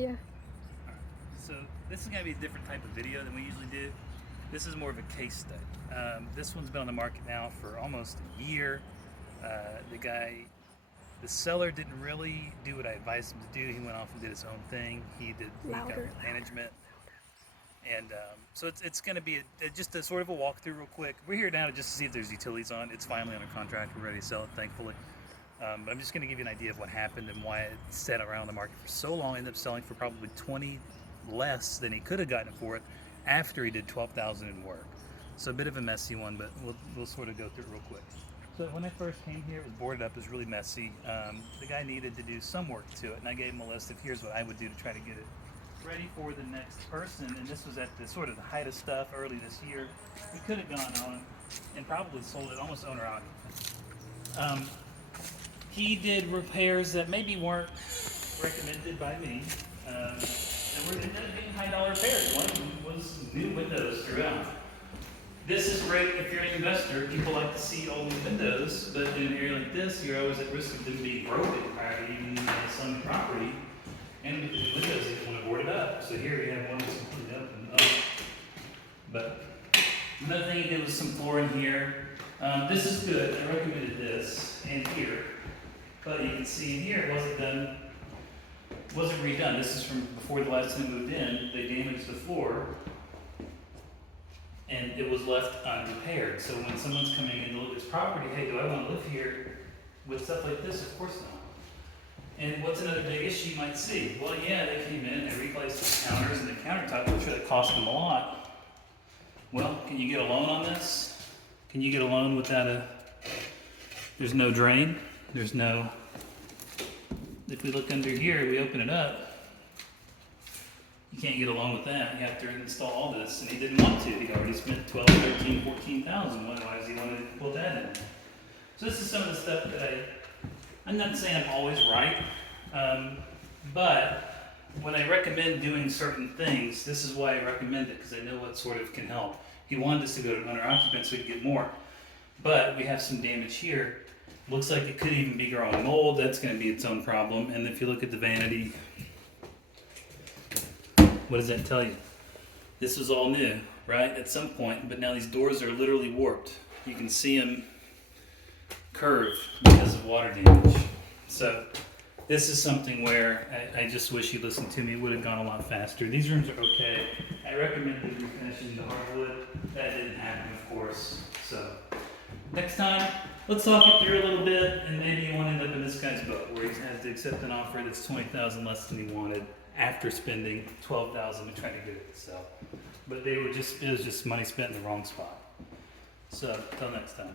Yeah. So this is going to be a different type of video than we usually do. This is more of a case study. This one's been on the market now for almost a year. The seller didn't really do what I advised him to do. He went off and did his own thing. He got management. And so it's going to be just a sort of a walkthrough real quick. We're here now just to see if there's utilities on. It's finally under contract. We're ready to sell it, thankfully. But I'm just going to give you an idea of what happened and why it sat around the market for so long. Ended up selling for probably 20 less than he could have gotten for it after he did 12,000 in work. So a bit of a messy one, but we'll sort of go through it real quick. So when I first came here, it was boarded up. It was really messy. The guy needed to do some work to it, and I gave him a list of here's what I would do to try to get it ready for the next person. And this was at the sort of the height of stuff early this year. We could have gone on and probably sold it almost owner occupant. He did repairs that maybe weren't recommended by me. And we ended up getting high-dollar repairs. One of them was new windows throughout. This is great if you're an investor. People like to see all new windows, but in an area like this, you're always at risk of them being broken prior to even selling the property. And with the windows, they want to board it up. So here we have one that's completely open. But another thing he did was some flooring here. This is good. I recommended this and here. But you can see in here it wasn't redone. This is from before the last tenant moved in. They damaged the floor and it was left unrepaired. So when someone's coming in to look at this property, hey, do I want to live here with stuff like this? Of course not. And what's another big issue you might see? Well, yeah, they came in and they replaced the counters and the countertop. I'm sure that cost them a lot. Well, can you get a loan on this? Can you get a loan without there's no drain? There's no, if we look under here, we open it up, you can't get a loan with that. You have to install all this, and he didn't want to. He'd already spent 12, 13, 14,000. Why does he want to put that in? So this is some of the stuff that I'm not saying I'm always right, but when I recommend doing certain things, this is why I recommend it, because I know what sort of can help. He wanted us to go to owner occupant so we could get more, but we have some damage here. Looks like it could even be growing mold. That's going to be its own problem. And if you look at the vanity, what does that tell you? This was all new, right, at some point, but now these doors are literally warped. You can see them curve because of water damage. So this is something where I just wish you listened to me. It would have gone a lot faster. These rooms are okay. I recommended refinishing the hardwood. That didn't happen, of course. So next time, let's talk it through a little bit, and maybe you won't end up in this guy's boat where he has to accept an offer that's $20,000 less than he wanted after spending $12,000 to try to get it to sell. But it was just money spent in the wrong spot. So, till next time.